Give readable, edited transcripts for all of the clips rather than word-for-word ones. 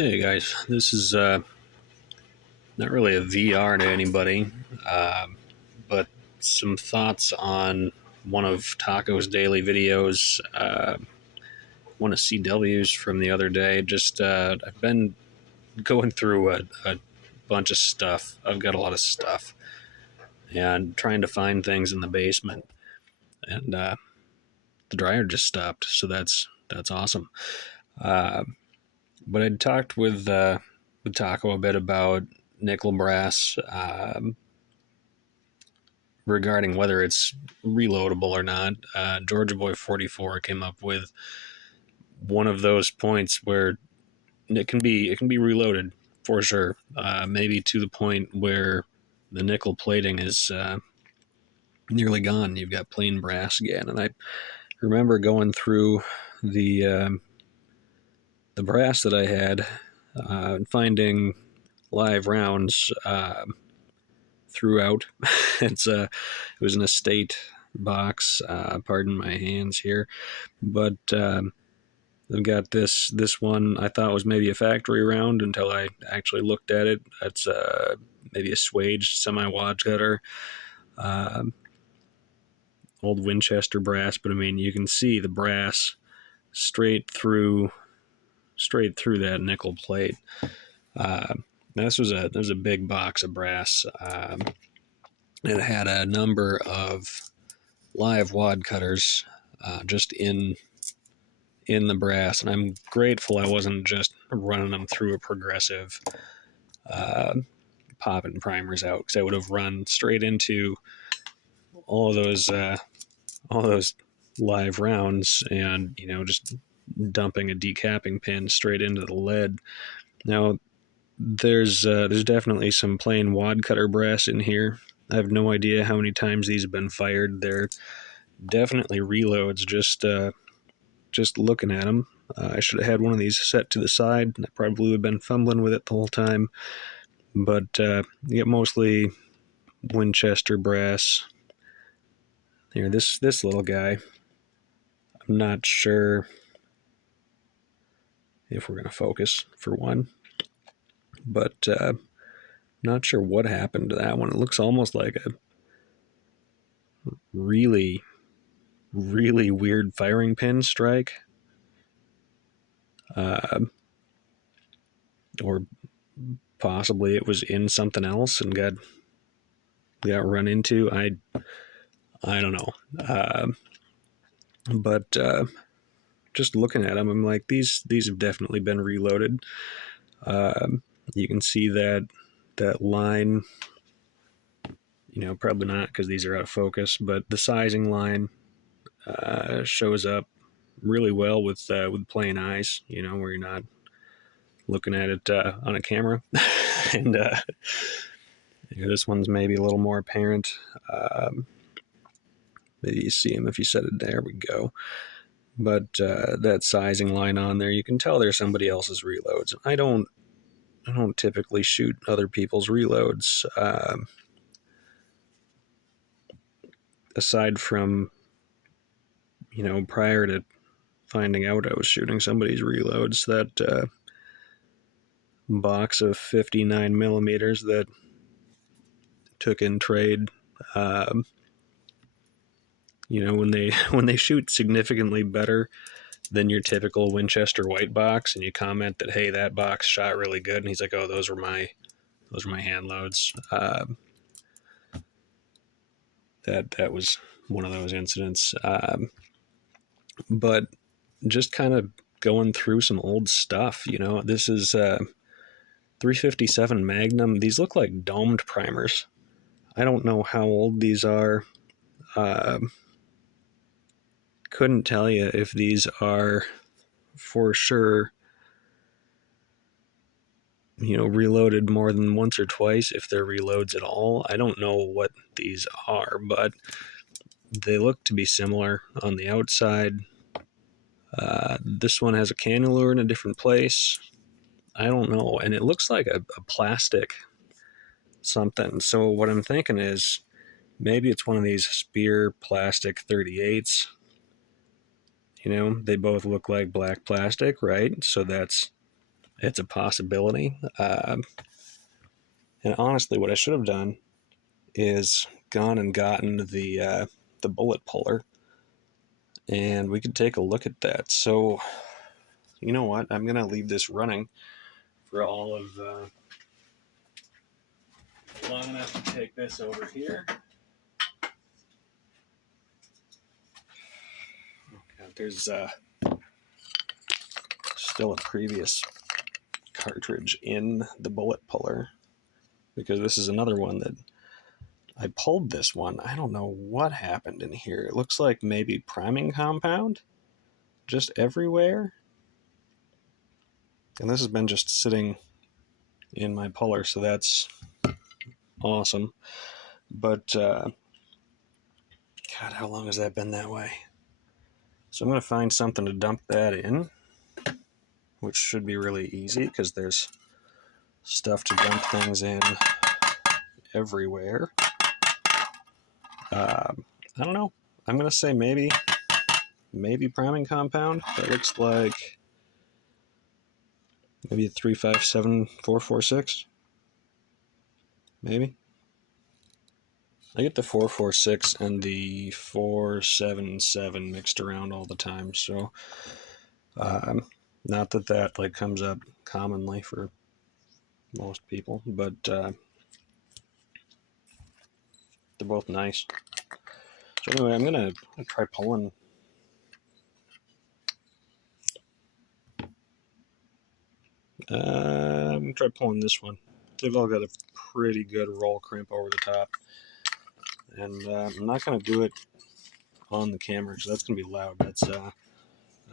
Hey guys, this is not really a VR to anybody, but some thoughts on one of Taco's daily videos, one of CW's from the other day. I've been going through a bunch of stuff. I've got a lot of stuff and trying to find things in the basement, and the dryer just stopped, so that's awesome. Uh, but I'd talked with Taco a bit about nickel brass. Regarding whether it's reloadable or not. Georgia Boy 44 came up with one of those points where it can be reloaded for sure. Maybe to the point where the nickel plating is nearly gone. You've got plain brass again, and I remember going through the uh, the brass that I had and finding live rounds throughout. It was an estate box. Pardon my hands here, but I've got this one. I thought was maybe a factory round until I actually looked at it. It's maybe a Swage semi wad cutter, uh, old Winchester brass. But I mean, you can see the brass straight through that nickel plate. Uh, this was a big box of brass. It had a number of live wad cutters just in the brass, and I'm grateful I wasn't just running them through a progressive, uh, popping primers out, because I would have run straight into all of those live rounds, and just dumping a decapping pin straight into the lead. Now there's definitely some plain wad cutter brass in here. I have no idea how many times these have been fired. They're definitely reloads. Just looking at them. I should have had one of these set to the side. I probably would have been fumbling with it the whole time. But you get mostly Winchester brass. Here, this little guy. I'm not sure if we're gonna focus for one, but not sure what happened to that one. It looks almost like a really, really weird firing pin strike, uh, or possibly it was in something else and got run into. I don't know. But just looking at them, I'm like, these have definitely been reloaded. You can see that line. Probably not, because these are out of focus, but the sizing line shows up really well with plain eyes. Where you're not looking at it on a camera, and this one's maybe a little more apparent. Um, Maybe you see them if you set it. There we go. But that sizing line on there, you can tell there's somebody else's reloads. I don't typically shoot other people's reloads. Aside from, prior to finding out I was shooting somebody's reloads, that box of 59 millimeters that took in trade, um, when they when they shoot significantly better than your typical Winchester white box, and you comment that, hey, that box shot really good, and he's like, oh, those were my hand loads. That was one of those incidents. But just kind of going through some old stuff. This is 357 Magnum. These look like domed primers. I don't know how old these are. Uh, couldn't tell you if these are for sure, reloaded more than once or twice, if they're reloads at all. I don't know what these are, but they look to be similar on the outside. This one has a cannula in a different place. I don't know, and it looks like a plastic something. So what I'm thinking is maybe it's one of these Speer plastic 38s. They both look like black plastic, right? So that's it's a possibility. And honestly, what I should have done is gone and gotten the bullet puller, and we could take a look at that. So, you know what? I'm gonna leave this running for all of long enough to take this over here. Okay, there's still a previous cartridge in the bullet puller, because this is another one that I pulled this one. I don't know what happened in here. It looks like maybe priming compound just everywhere. And this has been just sitting in my puller, so that's awesome. But, God, how long has that been that way? So I'm going to find something to dump that in, which should be really easy because there's stuff to dump things in everywhere. I don't know. I'm going to say maybe priming compound. That looks like maybe a 357446. Maybe. I get the 446 and the 477 mixed around all the time, so not that like comes up commonly for most people, but they're both nice. So anyway, I'm gonna try pulling. I'm gonna try pulling this one. They've all got a pretty good roll crimp over the top, and I'm not gonna do it on the camera because that's gonna be loud. That's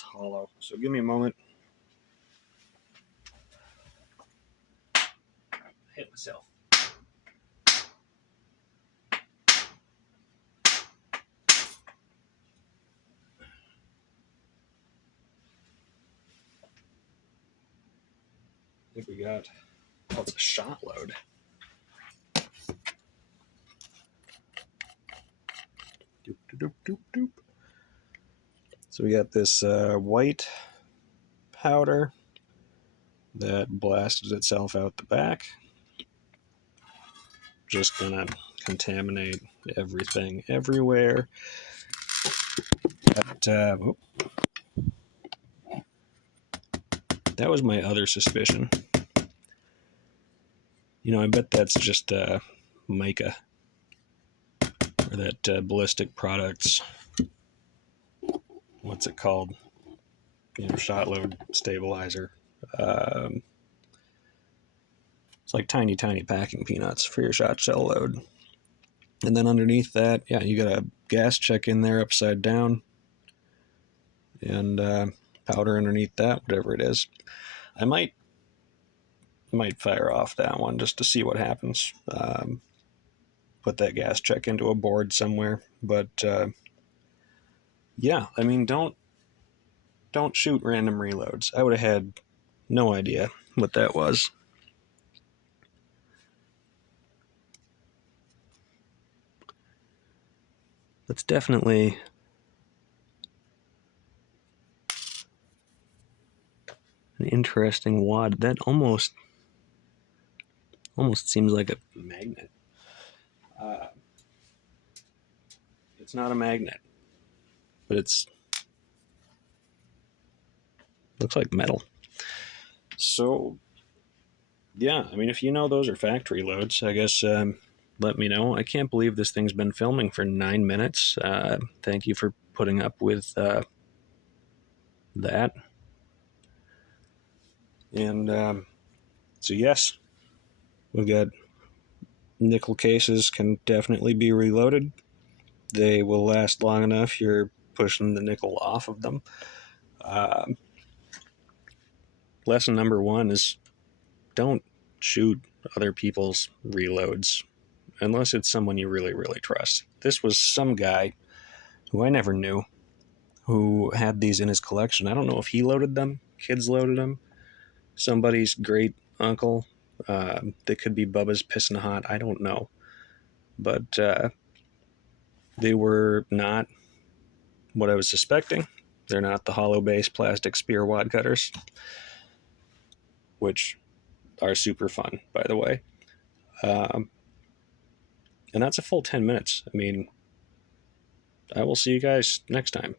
hollow. So give me a moment. Hit myself. I think we got. Oh, it's a shot load. Doop, doop, doop, doop. So we got this white powder that blasted itself out the back. Just gonna contaminate everything everywhere. That was my other suspicion. I bet that's just mica, or that ballistic products. What's it called? Shot load stabilizer. Um, it's like tiny, tiny packing peanuts for your shot shell load. And then underneath that, yeah, you got a gas check in there upside down, and powder underneath that, whatever it is. I might fire off that one just to see what happens. Put that gas check into a board somewhere, but yeah, I mean, don't shoot random reloads. I would have had no idea what that was. That's definitely an interesting wad. That almost seems like a magnet. It's not a magnet, but it's looks like metal. So yeah, I mean, if you know those are factory loads, I guess let me know. I can't believe this thing's been filming for 9 minutes. Thank you for putting up with that. And so yes, we've got nickel cases can definitely be reloaded. They will last long enough. You're pushing the nickel off of them. Lesson number one is don't shoot other people's reloads unless it's someone you really, really trust. This was some guy who I never knew who had these in his collection. I don't know if he loaded them, kids loaded them, somebody's great uncle. They could be Bubba's pissing hot. I don't know. But they were not what I was suspecting. They're not the hollow base plastic spear wad cutters. which are super fun, by the way. Um, and that's a full 10 minutes. I mean, I will see you guys next time.